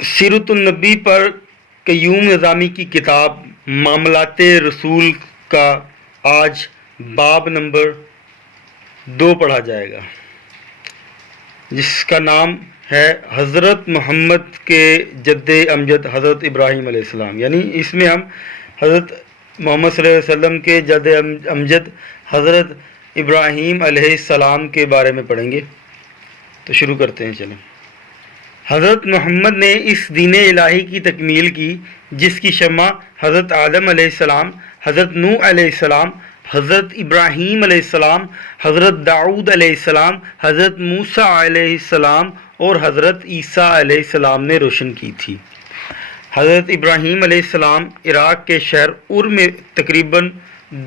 سیرت النبی پر قیوم نظامی کی کتاب معاملات رسول کا آج باب نمبر 2 پڑھا جائے گا، جس کا نام ہے حضرت محمد کے جد امجد حضرت ابراہیم علیہ السلام۔ یعنی اس میں ہم حضرت محمد صلی اللہ علیہ وسلم کے جد امجد حضرت ابراہیم علیہ السلام کے بارے میں پڑھیں گے۔ تو شروع کرتے ہیں، چلیں۔ حضرت محمد نے اس دین الہی کی تکمیل کی جس کی شمع حضرت آدم علیہ السلام، حضرت نوح علیہ السلام، حضرت ابراہیم علیہ السلام، حضرت داؤد علیہ السلام، حضرت موسیٰ علیہ السلام اور حضرت عیسیٰ علیہ السلام نے روشن کی تھی۔ حضرت ابراہیم علیہ السلام عراق کے شہر ار میں تقریباً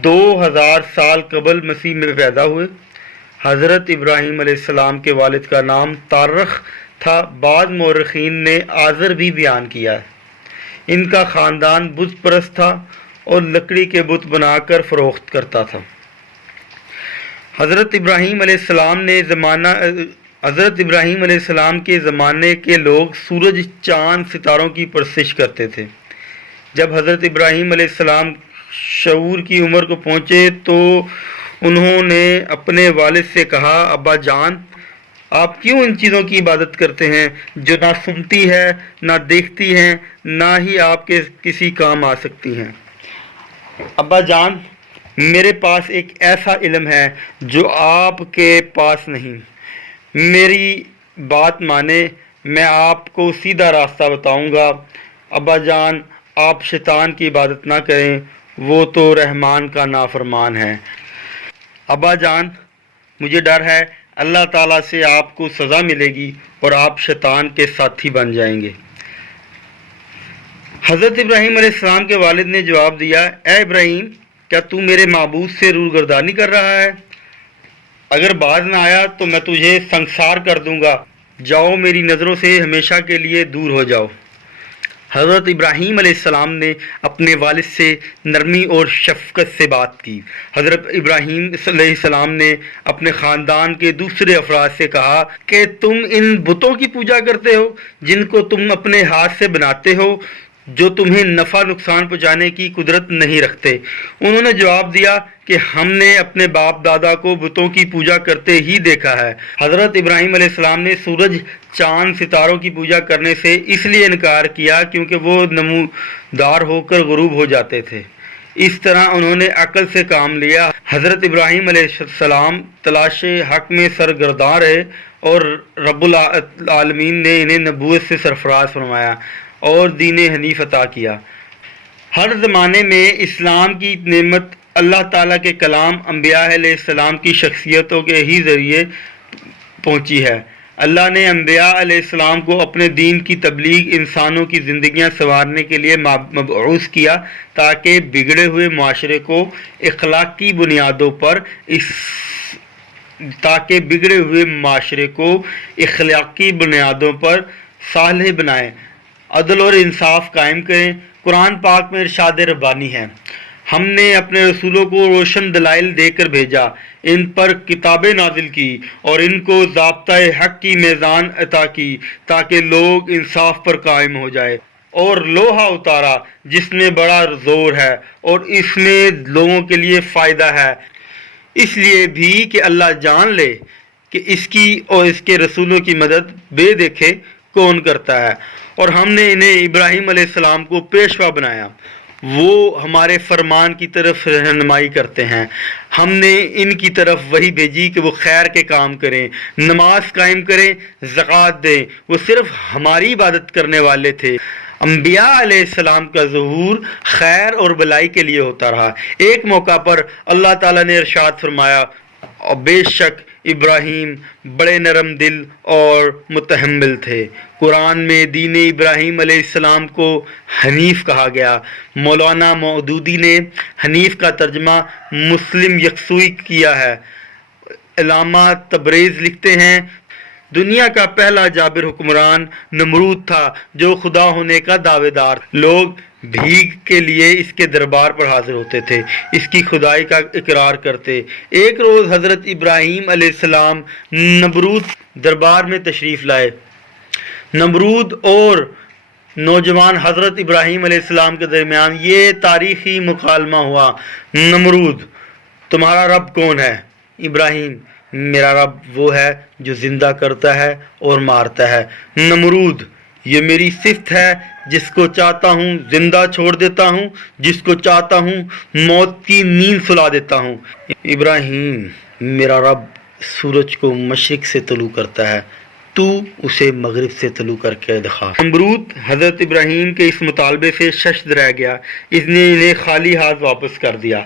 2000 سال قبل مسیح میں پیدا ہوئے۔ حضرت ابراہیم علیہ السلام کے والد کا نام تارخ تھا، بعض مورخین نے آذر بھی بیان کیا ہے۔ ان کا خاندان بت پرست تھا اور لکڑی کے بت بنا کر فروخت کرتا تھا۔ حضرت ابراہیم علیہ السلام کے زمانے کے لوگ سورج، چاند، ستاروں کی پرستش کرتے تھے۔ جب حضرت ابراہیم علیہ السلام شعور کی عمر کو پہنچے تو انہوں نے اپنے والد سے کہا، ابا جان، آپ کیوں ان چیزوں کی عبادت کرتے ہیں جو نہ سنتی ہے، نہ دیکھتی ہیں، نہ ہی آپ کے کسی کام آ سکتی ہیں؟ ابا جان، میرے پاس ایک ایسا علم ہے جو آپ کے پاس نہیں۔ میری بات مانیں، میں آپ کو سیدھا راستہ بتاؤں گا۔ ابا جان، آپ شیطان کی عبادت نہ کریں، وہ تو رحمان کا نافرمان ہے۔ ابا جان، مجھے ڈر ہے اللہ تعالیٰ سے آپ کو سزا ملے گی اور آپ شیطان کے ساتھی بن جائیں گے۔ حضرت ابراہیم علیہ السلام کے والد نے جواب دیا، اے ابراہیم، کیا تو میرے معبود سے روگردانی کر رہا ہے؟ اگر باز نہ آیا تو میں تجھے سنسار کر دوں گا۔ جاؤ، میری نظروں سے ہمیشہ کے لیے دور ہو جاؤ۔ حضرت ابراہیم علیہ السلام نے اپنے والد سے نرمی اور شفقت سے بات کی۔ حضرت ابراہیم علیہ السلام نے اپنے خاندان کے دوسرے افراد سے کہا کہ تم ان بتوں کی پوجا کرتے ہو جن کو تم اپنے ہاتھ سے بناتے ہو، جو تمہیں نفع نقصان پہنچانے کی قدرت نہیں رکھتے۔ انہوں نے جواب دیا کہ ہم نے اپنے باپ دادا کو بتوں کی پوجا کرتے ہی دیکھا ہے۔ حضرت ابراہیم علیہ السلام نے سورج، چاند، ستاروں کی پوجا کرنے سے اس لیے انکار کیا کیونکہ وہ نمودار ہو کر غروب ہو جاتے تھے۔ اس طرح انہوں نے عقل سے کام لیا۔ حضرت ابراہیم علیہ السلام تلاش حق میں سرگرداں رہے اور رب العالمین نے انہیں نبوت سے سرفراز فرمایا اور دین حنیف عطا کیا۔ ہر زمانے میں اسلام کی نعمت اللہ تعالیٰ کے کلام انبیاء علیہ السلام کی شخصیتوں کے ہی ذریعے پہنچی ہے۔ اللہ نے انبیاء علیہ السلام کو اپنے دین کی تبلیغ، انسانوں کی زندگیاں سنوارنے کے لیے مبعوث کیا تاکہ بگڑے ہوئے معاشرے کو اخلاقی بنیادوں پر صالح بنائیں، عدل اور انصاف قائم کریں۔ قرآن پاک میں ارشاد ربانی ہے، ہم نے اپنے رسولوں کو روشن دلائل دے کر بھیجا، ان پر کتابیں نازل کی اور ان کو ضابطۂ حق کی میزان عطا کی تاکہ لوگ انصاف پر قائم ہو جائے، اور لوہا اتارا جس میں بڑا زور ہے اور اس میں لوگوں کے لیے فائدہ ہے، اس لیے بھی کہ اللہ جان لے کہ اس کی اور اس کے رسولوں کی مدد بے دیکھے کون کرتا ہے۔ اور ہم نے انہیں ابراہیم علیہ السلام کو پیشوا بنایا، وہ ہمارے فرمان کی طرف رہنمائی کرتے ہیں۔ ہم نے ان کی طرف وحی بھیجی کہ وہ خیر کے کام کریں، نماز قائم کریں، زکوٰۃ دیں۔ وہ صرف ہماری عبادت کرنے والے تھے۔ انبیاء علیہ السلام کا ظہور خیر اور بلائی کے لیے ہوتا رہا۔ ایک موقع پر اللہ تعالیٰ نے ارشاد فرمایا، اور بے شک ابراہیم بڑے نرم دل اور متحمل تھے۔ قرآن میں دین ابراہیم علیہ السلام کو حنیف کہا گیا۔ مولانا مودودی نے حنیف کا ترجمہ مسلم یکسوئی کیا ہے۔ علامہ تبریز لکھتے ہیں، دنیا کا پہلا جابر حکمران نمرود تھا جو خدا ہونے کا دعوے دار۔ لوگ بھیگ کے لیے اس کے دربار پر حاضر ہوتے تھے، اس کی خدائی کا اقرار کرتے۔ ایک روز حضرت ابراہیم علیہ السلام نمرود دربار میں تشریف لائے۔ نمرود اور نوجوان حضرت ابراہیم علیہ السلام کے درمیان یہ تاریخی مکالمہ ہوا۔ نمرود: تمہارا رب کون ہے؟ ابراہیم: میرا رب وہ ہے جو زندہ کرتا ہے اور مارتا ہے۔ نمرود: یہ میری صفت ہے، جس کو چاہتا ہوں زندہ چھوڑ دیتا ہوں، جس کو چاہتا ہوں موت کی نیند سلا دیتا ہوں۔ ابراہیم: میرا رب سورج کو مشرق سے طلوع کرتا ہے، تو اسے مغرب سے طلوع کر کے دکھا۔ نمرود حضرت ابراہیم کے اس مطالبے سے ششد رہ گیا، اس نے انہیں خالی ہاتھ واپس کر دیا۔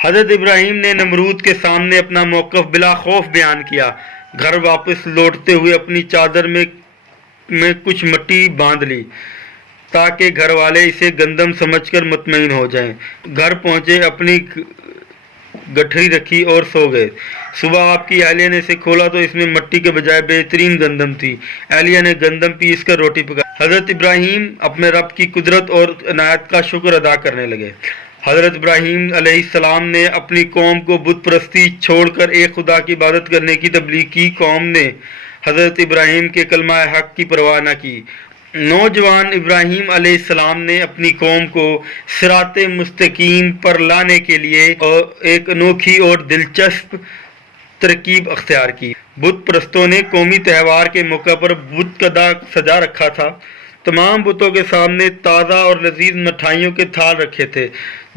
حضرت ابراہیم نے نمرود کے سامنے اپنا موقف بلا خوف بیان کیا۔ گھر واپس لوٹتے ہوئے اپنی چادر میں کچھ مٹی باندھ لی تاکہ گھر والے اسے گندم سمجھ کر مطمئن ہو جائیں۔ گھر پہنچے، اپنی گٹھری رکھی اور سو گئے۔ صبح آپ کی اہلیہ نے اسے کھولا تو اس میں مٹی کے بجائے بہترین گندم تھی۔ اہلیہ نے گندم پیس کر روٹی پکائی۔ حضرت ابراہیم اپنے رب کی قدرت اور عنایت کا شکر ادا کرنے لگے۔ حضرت ابراہیم علیہ السلام نے اپنی قوم کو بت پرستی چھوڑ کر ایک خدا کی عبادت کرنے کی تبلیغ کی۔ قوم نے حضرت ابراہیم کے کلمہ حق کی پرواہ نہ کی۔ نوجوان ابراہیم علیہ السلام نے اپنی قوم کو صراط مستقیم پر لانے کے لیے ایک انوکھی اور دلچسپ ترکیب اختیار کی۔ بت پرستوں نے قومی تہوار کے موقع پر بت کدا سجا رکھا تھا۔ تمام بتوں کے سامنے تازہ اور لذیذ مٹھائیوں کے تھال رکھے تھے۔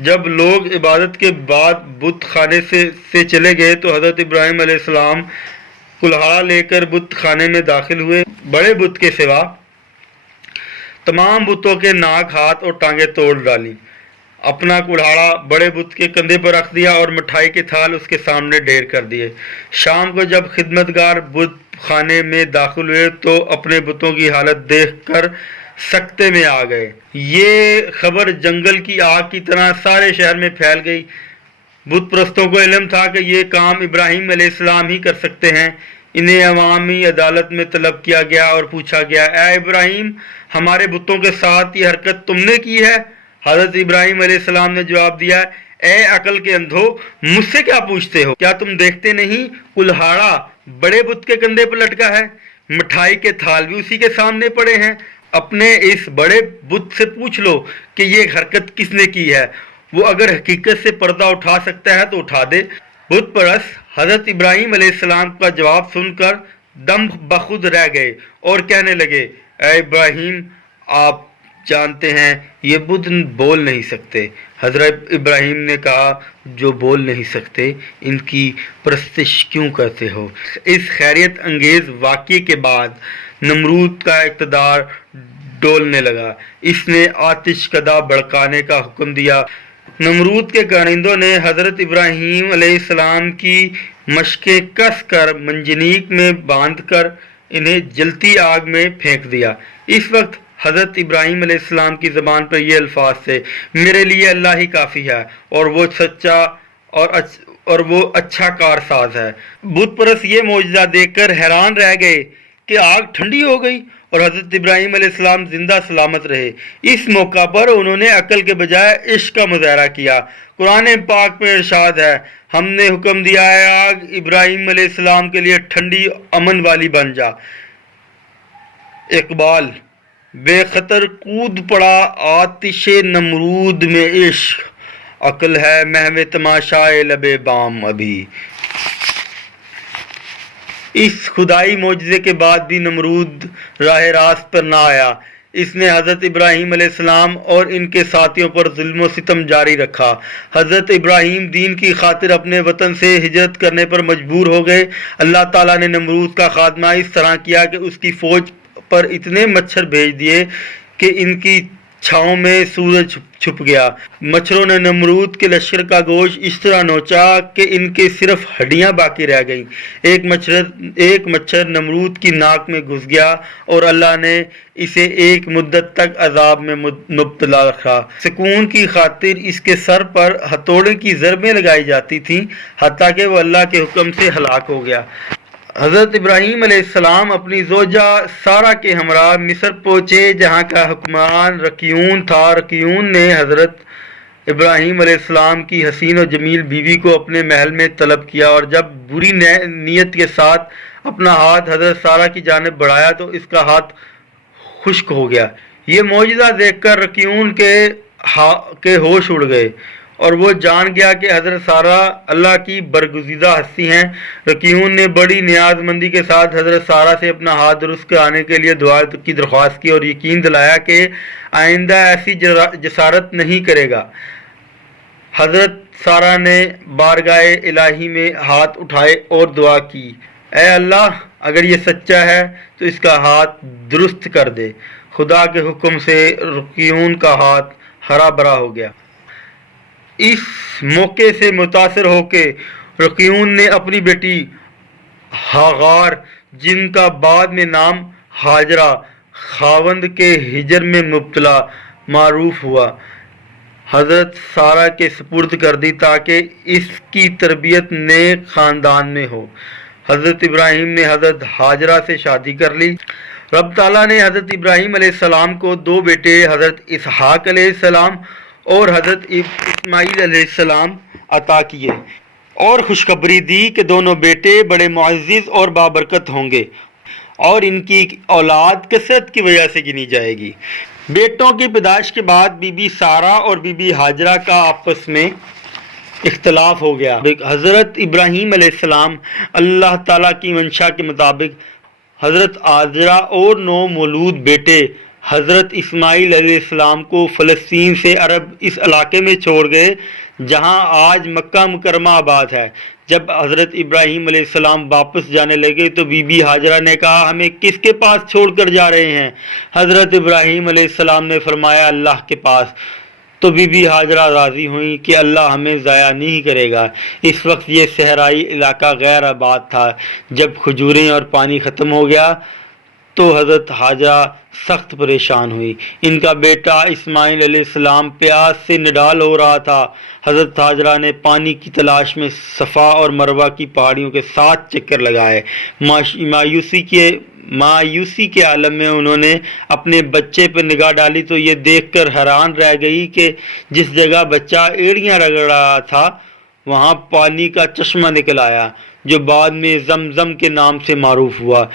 جب لوگ عبادت کے بعد بت خانے سے چلے گئے تو حضرت ابراہیم علیہ السلام کلہاڑا لے کر بت خانے میں داخل ہوئے۔ بڑے بت کے سوا تمام بتوں کے ناک، ہاتھ اور ٹانگیں توڑ ڈالی۔ اپنا کلہاڑا بڑے بت کے کندھے پر رکھ دیا اور مٹھائی کے تھال اس کے سامنے ڈھیر کر دیے۔ شام کو جب خدمتگار بت خانے میں داخل ہوئے تو اپنے بتوں کی حالت دیکھ کر سکتے میں آ گئے۔ یہ خبر جنگل کی آگ کی طرح سارے شہر میں پھیل گئی۔ بت پرستوں کو علم تھا کہ یہ کام ابراہیم علیہ السلام ہی کر سکتے ہیں۔ انہیں عوامی عدالت میں طلب کیا گیا اور پوچھا گیا، اے ابراہیم، ہمارے بتوں کے ساتھ یہ حرکت تم نے کی ہے؟ حضرت ابراہیم علیہ السلام نے جواب دیا، اے عقل کے اندھو، مجھ سے کیا پوچھتے ہو؟ کیا تم دیکھتے نہیں کلہاڑا بڑے بت کے کندھے پر لٹکا ہے؟ مٹھائی کے تھال بھی اسی کے سامنے پڑے ہیں۔ اپنے اس بڑے بت سے پوچھ لو کہ یہ حرکت کس نے کی ہے۔ وہ اگر حقیقت سے پردہ اٹھا سکتا ہے تو اٹھا دے۔ بت پرست حضرت ابراہیم علیہ السلام کا جواب سن کر دم بخود رہ گئے اور کہنے لگے، اے ابراہیم، آپ جانتے ہیں یہ بت بول نہیں سکتے۔ حضرت ابراہیم نے کہا، جو بول نہیں سکتے ان کی پرستش کیوں کرتے ہو؟ اس خیریت انگیز واقعے کے بعد نمرود کا اقتدار ڈولنے لگا۔ اس نے آتش کدا بھڑکانے کا حکم دیا۔ نمرود کے کارندوں نے حضرت ابراہیم علیہ السلام کی مشقیں کس کر منجنیق میں باندھ کر انہیں جلتی آگ میں پھینک دیا۔ اس وقت حضرت ابراہیم علیہ السلام کی زبان پر یہ الفاظ تھے، میرے لیے اللہ ہی کافی ہے اور وہ سچا اور وہ اچھا کارساز ہے۔ بت پرست یہ معجزہ دیکھ کر حیران رہ گئے کہ آگ ٹھنڈی ہو گئی اور حضرت ابراہیم علیہ السلام زندہ سلامت رہے۔ اس موقع پر انہوں نے عقل کے بجائے عشق کا مظاہرہ کیا۔ قرآن پاک میں ارشاد ہے، ہم نے حکم دیا ہے آگ ابراہیم علیہ السلام کے لیے ٹھنڈی امن والی بن جا۔ اقبال: بے خطر کود پڑا آتش نمرود میں عشق، عقل ہے محو تماشائے لب بام ابھی۔ اس خدائی معجزے کے بعد بھی نمرود راہ راست پر نہ آیا۔ اس نے حضرت ابراہیم علیہ السلام اور ان کے ساتھیوں پر ظلم و ستم جاری رکھا۔ حضرت ابراہیم دین کی خاطر اپنے وطن سے ہجرت کرنے پر مجبور ہو گئے۔ اللہ تعالیٰ نے نمرود کا خاتمہ اس طرح کیا کہ اس کی فوج پر اتنے مچھر بھیج دیے کہ ان کی چھاؤں میں سورج چھپ گیا۔ مچھروں نے نمرود کے لشکر کا گوشت اس طرح نوچا کہ ان کے صرف ہڈیاں باقی رہ گئیں۔ ایک مچھر نمرود کی ناک میں گھس گیا اور اللہ نے اسے ایک مدت تک عذاب میں مبتلا رکھا۔ سکون کی خاطر اس کے سر پر ہتھوڑے کی ضربیں لگائی جاتی تھیں، حتیٰ کہ وہ اللہ کے حکم سے ہلاک ہو گیا۔ حضرت ابراہیم علیہ السلام اپنی زوجہ سارہ کے ہمراہ مصر پہنچے، جہاں کا حکمران رکیون تھا۔ رکیون نے حضرت ابراہیم علیہ السلام کی حسین و جمیل بیوی کو اپنے محل میں طلب کیا، اور جب بری نیت کے ساتھ اپنا ہاتھ حضرت سارہ کی جانب بڑھایا تو اس کا ہاتھ خشک ہو گیا۔ یہ معجزہ دیکھ کر رکیون کے ہوش اڑ گئے اور وہ جان گیا کہ حضرت سارہ اللہ کی برگزیدہ ہستی ہیں۔ رکیون نے بڑی نیاز مندی کے ساتھ حضرت سارہ سے اپنا ہاتھ درست کرانے کے لیے دعا کی درخواست کی اور یقین دلایا کہ آئندہ ایسی جسارت نہیں کرے گا۔ حضرت سارہ نے بارگاہ الہی میں ہاتھ اٹھائے اور دعا کی، اے اللہ، اگر یہ سچا ہے تو اس کا ہاتھ درست کر دے۔ خدا کے حکم سے رکیون کا ہاتھ ہرا بھرا ہو گیا۔ اس موقع سے متاثر ہو کے رکیون نے اپنی بیٹی ہاغار، جن کا بعد میں نام ہاجرہ، خاوند کے ہجر میں مبتلا معروف ہوا، حضرت سارہ کے سپرد کر دی تاکہ اس کی تربیت نیک خاندان میں ہو۔ حضرت ابراہیم نے حضرت ہاجرہ سے شادی کر لی۔ رب تعالیٰ نے حضرت ابراہیم علیہ السلام کو 2 بیٹے حضرت اسحاق علیہ السلام اور حضرت اسماعیل علیہ السلام عطا کیے اور خوشخبری دی کہ دونوں بیٹے بڑے معزز اور بابرکت ہوں گے اور ان کی اولاد کثرت کی وجہ سے گنی جائے گی۔ بیٹوں کی پیدائش کے بعد بی بی سارہ اور بی بی ہاجرہ کا آپس میں اختلاف ہو گیا۔ حضرت ابراہیم علیہ السلام اللہ تعالیٰ کی منشا کے مطابق حضرت ہاجرہ اور 9 مولود بیٹے حضرت اسماعیل علیہ السلام کو فلسطین سے عرب اس علاقے میں چھوڑ گئے جہاں آج مکہ مکرمہ آباد ہے۔ جب حضرت ابراہیم علیہ السلام واپس جانے لگے تو بی بی ہاجرہ نے کہا، ہمیں کس کے پاس چھوڑ کر جا رہے ہیں؟ حضرت ابراہیم علیہ السلام نے فرمایا، اللہ کے پاس۔ تو بی بی ہاجرہ راضی ہوئیں کہ اللہ ہمیں ضائع نہیں کرے گا۔ اس وقت یہ صحرائی علاقہ غیر آباد تھا۔ جب کھجوریں اور پانی ختم ہو گیا تو حضرت ہاجرہ سخت پریشان ہوئی۔ ان کا بیٹا اسماعیل علیہ السلام پیاس سے نڈال ہو رہا تھا۔ حضرت ہاجرہ نے پانی کی تلاش میں صفا اور مروہ کی پہاڑیوں کے 7 چکر لگائے۔ مایوسی کے عالم میں انہوں نے اپنے بچے پر نگاہ ڈالی تو یہ دیکھ کر حیران رہ گئی کہ جس جگہ بچہ ایڑیاں رگڑ رہا تھا وہاں پانی کا چشمہ نکل آیا جو بعد میں زمزم کے نام سے معروف ہوا۔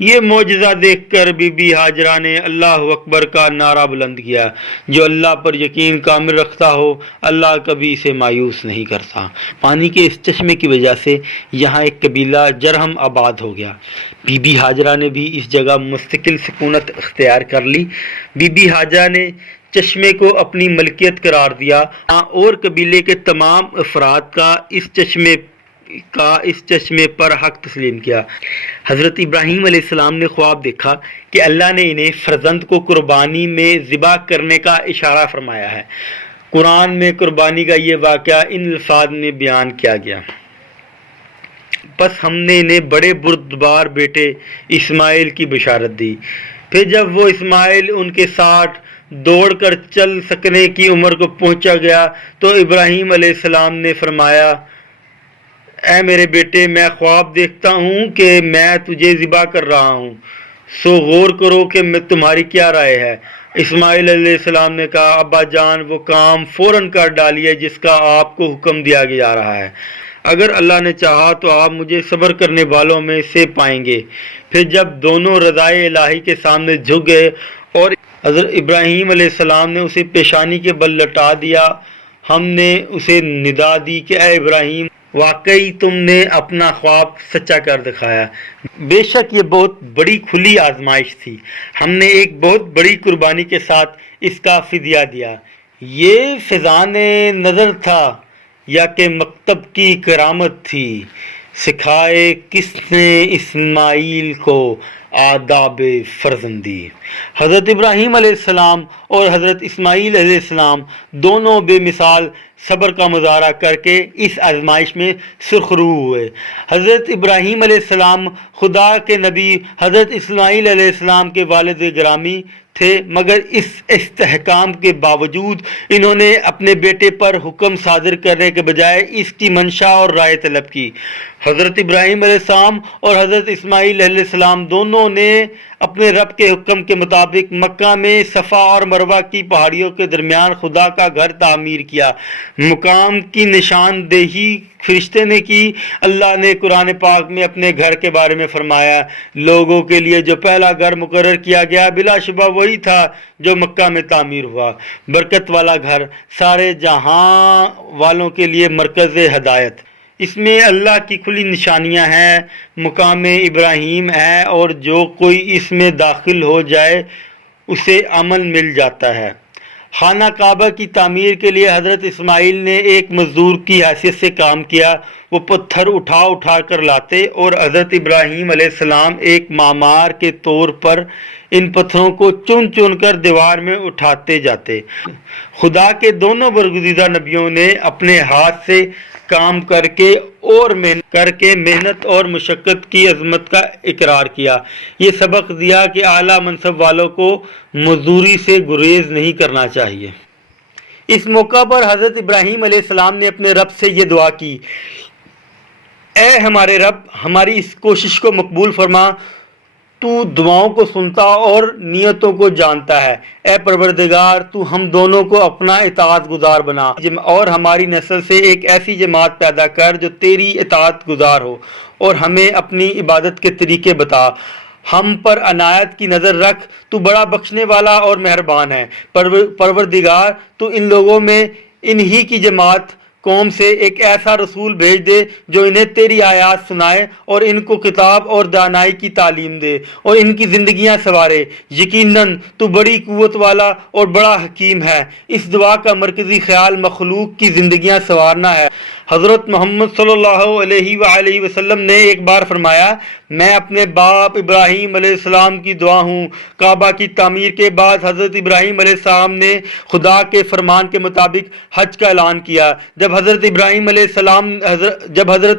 یہ معجزہ دیکھ کر بی بی ہاجرہ نے اللہ اکبر کا نعرہ بلند کیا۔ جو اللہ پر یقین کامل رکھتا ہو اللہ کبھی اسے مایوس نہیں کرتا۔ پانی کے اس چشمے کی وجہ سے یہاں ایک قبیلہ جرہم آباد ہو گیا۔ بی بی ہاجرہ نے بھی اس جگہ مستقل سکونت اختیار کر لی۔ بی بی ہاجرہ نے چشمے کو اپنی ملکیت قرار دیا اور قبیلے کے تمام افراد کا اس چشمے پر حق تسلیم کیا۔ حضرت ابراہیم علیہ السلام نے خواب دیکھا کہ اللہ نے انہیں فرزند کو قربانی میں ذبح کرنے کا اشارہ فرمایا ہے۔ قرآن میں قربانی کا یہ واقعہ ان الفاظ میں بیان کیا گیا، بس ہم نے انہیں بڑے بردبار بیٹے اسماعیل کی بشارت دی۔ پھر جب وہ اسماعیل ان کے ساتھ دوڑ کر چل سکنے کی عمر کو پہنچا گیا تو ابراہیم علیہ السلام نے فرمایا، اے میرے بیٹے، میں خواب دیکھتا ہوں کہ میں تجھے ذبح کر رہا ہوں، سو غور کرو کہ میں تمہاری کیا رائے ہے۔ اسماعیل علیہ السلام نے کہا، ابا جان، وہ کام فوراً کر ڈالیے جس کا آپ کو حکم دیا جا رہا ہے۔ اگر اللہ نے چاہا تو آپ مجھے صبر کرنے والوں میں سے پائیں گے۔ پھر جب دونوں رضائے الہی کے سامنے جھک گئے اور حضرت ابراہیم علیہ السلام نے اسے پیشانی کے بل لٹا دیا، ہم نے اسے ندا دی کہ اے ابراہیم، واقعی تم نے اپنا خواب سچا کر دکھایا۔ بے شک یہ بہت بڑی کھلی آزمائش تھی، ہم نے ایک بہت بڑی قربانی کے ساتھ اس کا فدیہ دیا۔ یہ فیضان نظر تھا یا کہ مکتب کی کرامت تھی؟ سکھائے کس نے اسماعیل کو آداب فرزندی؟ حضرت ابراہیم علیہ السلام اور حضرت اسماعیل علیہ السلام دونوں بے مثال صبر کا مظاہرہ کر کے اس آزمائش میں سرخرو ہوئے۔ حضرت ابراہیم علیہ السلام خدا کے نبی حضرت اسماعیل علیہ السلام کے والد گرامی تھے، مگر اس استحکام کے باوجود انہوں نے اپنے بیٹے پر حکم صادر کرنے کے بجائے اس کی منشا اور رائے طلب کی۔ حضرت ابراہیم علیہ السلام اور حضرت اسماعیل علیہ السلام دونوں نے اپنے رب کے حکم کے مطابق مکہ میں صفا اور مروہ کی پہاڑیوں کے درمیان خدا کا گھر تعمیر کیا۔ مقام کی نشاندہی فرشتے نے کی۔ اللہ نے قرآن پاک میں اپنے گھر کے بارے میں فرمایا، لوگوں کے لیے جو پہلا گھر مقرر کیا گیا بلا شبہ وہی تھا جو مکہ میں تعمیر ہوا، برکت والا گھر، سارے جہاں والوں کے لیے مرکز ہدایت۔ اس میں اللہ کی کھلی نشانیاں ہیں، مقام ابراہیم ہے، اور جو کوئی اس میں داخل ہو جائے اسے امن مل جاتا ہے۔ خانہ کعبہ کی تعمیر کے لیے حضرت اسماعیل نے ایک مزدور کی حیثیت سے کام کیا۔ وہ پتھر اٹھا اٹھا کر لاتے اور حضرت ابراہیم علیہ السلام ایک معمار کے طور پر ان پتھروں کو چن چن کر دیوار میں اٹھاتے جاتے۔ خدا کے دونوں برگزیدہ نبیوں نے اپنے ہاتھ سے کام کر کے محنت اور مشقت کی عظمت کا اقرار کیا۔ یہ سبق دیا کہ اعلیٰ منصب والوں کو مزدوری سے گریز نہیں کرنا چاہیے۔ اس موقع پر حضرت ابراہیم علیہ السلام نے اپنے رب سے یہ دعا کی، اے ہمارے رب، ہماری اس کوشش کو مقبول فرما، تو دعاؤں کو سنتا اور نیتوں کو جانتا ہے۔ اے پروردگار، تو ہم دونوں کو اپنا اطاعت گزار بنا اور ہماری نسل سے ایک ایسی جماعت پیدا کر جو تیری اطاعت گزار ہو، اور ہمیں اپنی عبادت کے طریقے بتا۔ ہم پر عنایت کی نظر رکھ، تو بڑا بخشنے والا اور مہربان ہے۔ پروردگار، تو ان لوگوں میں انہی کی جماعت قوم سے ایک ایسا رسول بھیج دے جو انہیں تیری آیات سنائے اور ان کو کتاب اور دانائی کی تعلیم دے اور ان کی زندگیاں سنوارے۔ یقیناً تو بڑی قوت والا اور بڑا حکیم ہے۔ اس دعا کا مرکزی خیال مخلوق کی زندگیاں سنوارنا ہے۔ حضرت محمد صلی اللہ علیہ وآلہ وسلم نے ایک بار فرمایا، میں اپنے باپ ابراہیم علیہ السلام کی دعا ہوں۔ کعبہ کی تعمیر کے بعد حضرت ابراہیم علیہ السلام نے خدا کے فرمان کے مطابق حج کا اعلان کیا۔ جب حضرت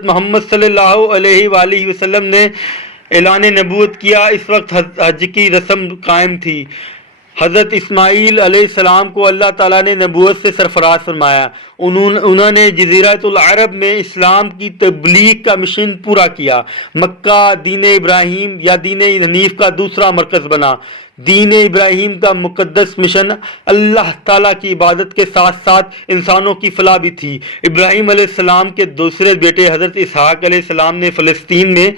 محمد صلی اللہ علیہ وآلہ وسلم نے اعلان نبوت کیا، اس وقت حج کی رسم قائم تھی۔ حضرت اسماعیل علیہ السلام کو اللہ تعالیٰ نے نبوت سے سرفراز فرمایا۔ انہوں نے جزیرۃ العرب میں اسلام کی تبلیغ کا مشن پورا کیا۔ مکہ دین ابراہیم یا دین حنیف کا دوسرا مرکز بنا۔ دین ابراہیم کا مقدس مشن اللہ تعالیٰ کی عبادت کے ساتھ ساتھ انسانوں کی فلاح بھی تھی۔ ابراہیم علیہ السلام کے دوسرے بیٹے حضرت اسحاق علیہ السلام نے فلسطین میں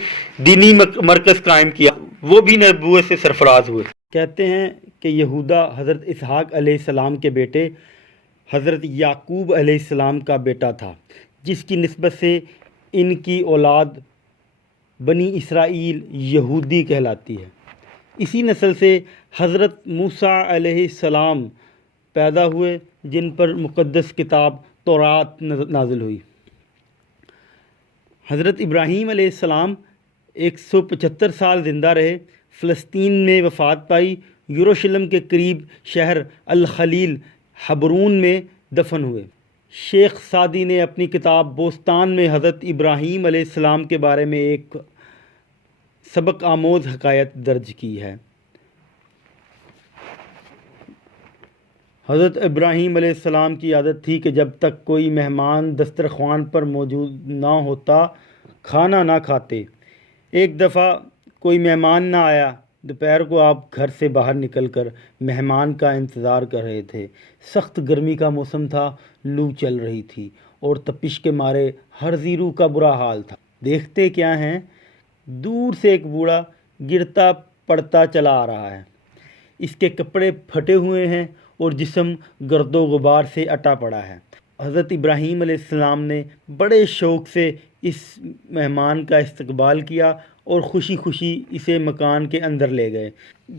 دینی مرکز قائم کیا، وہ بھی نبوت سے سرفراز ہوئے۔ کہتے ہیں کہ یہودا حضرت اسحاق علیہ السلام کے بیٹے حضرت یعقوب علیہ السلام کا بیٹا تھا، جس کی نسبت سے ان کی اولاد بنی اسرائیل یہودی کہلاتی ہے۔ اسی نسل سے حضرت موسیٰ علیہ السلام پیدا ہوئے، جن پر مقدس کتاب تورات نازل ہوئی۔ حضرت ابراہیم علیہ السلام 175 سال زندہ رہے، فلسطین میں وفات پائی، یروشلم کے قریب شہر الخلیل حبرون میں دفن ہوئے۔ شیخ سعدی نے اپنی کتاب بوستان میں حضرت ابراہیم علیہ السلام کے بارے میں ایک سبق آموز حکایت درج کی ہے۔ حضرت ابراہیم علیہ السلام کی عادت تھی کہ جب تک کوئی مہمان دسترخوان پر موجود نہ ہوتا کھانا نہ کھاتے۔ ایک دفعہ کوئی مہمان نہ آیا۔ دوپہر کو آپ گھر سے باہر نکل کر مہمان کا انتظار کر رہے تھے۔ سخت گرمی کا موسم تھا، لو چل رہی تھی اور تپش کے مارے ہر زیرو کا برا حال تھا۔ دیکھتے کیا ہیں، دور سے ایک بوڑھا گرتا پڑتا چلا آ رہا ہے۔ اس کے کپڑے پھٹے ہوئے ہیں اور جسم گرد و غبار سے اٹا پڑا ہے۔ حضرت ابراہیم علیہ السلام نے بڑے شوق سے اس مہمان کا استقبال کیا اور خوشی خوشی اسے مکان کے اندر لے گئے۔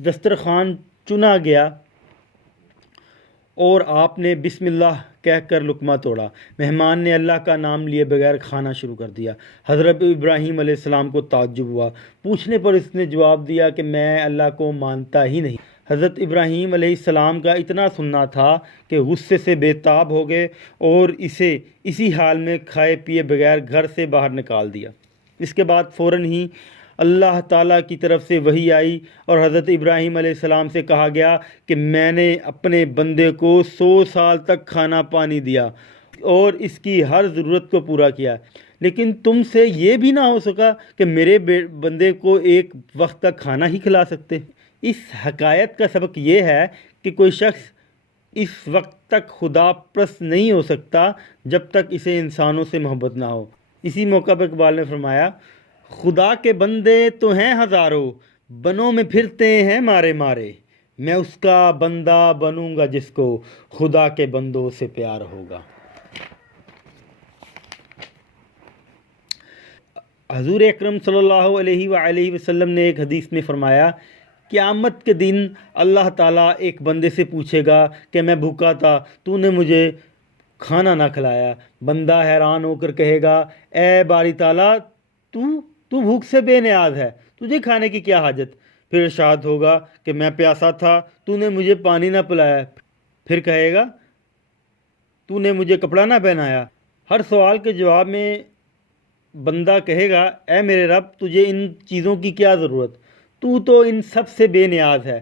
دسترخوان چنا گیا اور آپ نے بسم اللہ کہہ کر لقمہ توڑا۔ مہمان نے اللہ کا نام لیے بغیر کھانا شروع کر دیا۔ حضرت ابراہیم علیہ السلام کو تعجب ہوا۔ پوچھنے پر اس نے جواب دیا کہ میں اللہ کو مانتا ہی نہیں۔ حضرت ابراہیم علیہ السلام کا اتنا سننا تھا کہ غصے سے بے تاب ہو گئے اور اسے اسی حال میں کھائے پیے بغیر گھر سے باہر نکال دیا۔ اس کے بعد فوراً ہی اللہ تعالیٰ کی طرف سے وحی آئی اور حضرت ابراہیم علیہ السلام سے کہا گیا کہ میں نے اپنے بندے کو 100 سال تک کھانا پانی دیا اور اس کی ہر ضرورت کو پورا کیا، لیکن تم سے یہ بھی نہ ہو سکا کہ میرے بندے کو ایک وقت کا کھانا ہی کھلا سکتے۔ اس حکایت کا سبق یہ ہے کہ کوئی شخص اس وقت تک خدا پرست نہیں ہو سکتا جب تک اسے انسانوں سے محبت نہ ہو۔ اسی موقع پر اقبال نے فرمایا، خدا کے بندے تو ہیں ہزاروں، بنوں میں پھرتے ہیں مارے مارے، میں اس کا بندہ بنوں گا جس کو خدا کے بندوں سے پیار ہوگا۔ حضور اکرم صلی اللہ علیہ وآلہ وسلم نے ایک حدیث میں فرمایا، قیامت کے دن اللہ تعالیٰ ایک بندے سے پوچھے گا کہ میں بھوکا تھا، تو نے مجھے کھانا نہ کھلایا۔ بندہ حیران ہو کر کہے گا، اے باری تعالیٰ، تو بھوک سے بے نیاز ہے، تجھے کھانے کی کیا حاجت؟ پھر ارشاد ہوگا کہ میں پیاسا تھا، تو نے مجھے پانی نہ پلایا۔ پھر کہے گا، تو نے مجھے کپڑا نہ پہنایا۔ ہر سوال کے جواب میں بندہ کہے گا، اے میرے رب، تجھے ان چیزوں کی کیا ضرورت؟ تو ان سب سے بے نیاز ہے۔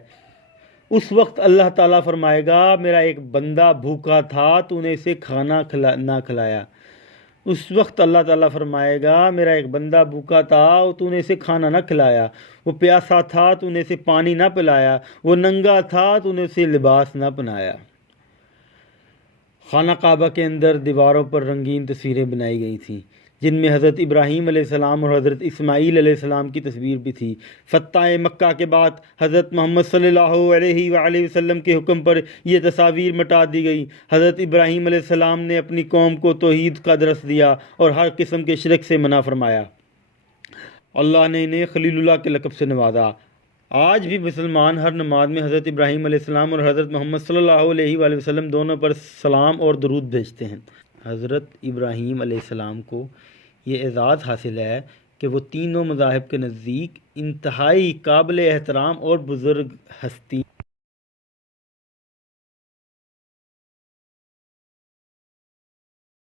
اس وقت اللہ تعالیٰ فرمائے گا، میرا ایک بندہ بھوکا تھا، تو نے اسے کھانا نہ کھلایا۔ اس وقت اللہ تعالیٰ فرمائے گا، میرا ایک بندہ بھوکا تھا اور تو نے اسے کھانا نہ کھلایا۔ وہ پیاسا تھا، تو نے اسے پانی نہ پلایا۔ وہ ننگا تھا، تو نے اسے لباس نہ پہنایا۔ خانہ کعبہ کے اندر دیواروں پر رنگین تصویریں بنائی گئی تھیں، جن میں حضرت ابراہیم علیہ السلام اور حضرت اسماعیل علیہ السلام کی تصویر بھی تھی۔ فتح مکہ کے بعد حضرت محمد صلی اللہ علیہ وآلہ وسلم کے حکم پر یہ تصاویر مٹا دی گئی۔ حضرت ابراہیم علیہ السلام نے اپنی قوم کو توحید کا درس دیا اور ہر قسم کے شرک سے منع فرمایا۔ اللہ نے انہیں خلیل اللہ کے لقب سے نوازا۔ آج بھی مسلمان ہر نماز میں حضرت ابراہیم علیہ السلام اور حضرت محمد صلی اللہ علیہ وآلہ وسلم دونوں پر سلام اور درود بھیجتے ہیں۔ حضرت ابراہیم علیہ السلام کو یہ اعزاز حاصل ہے کہ وہ تینوں مذاہب کے نزدیک انتہائی قابل احترام اور بزرگ ہستی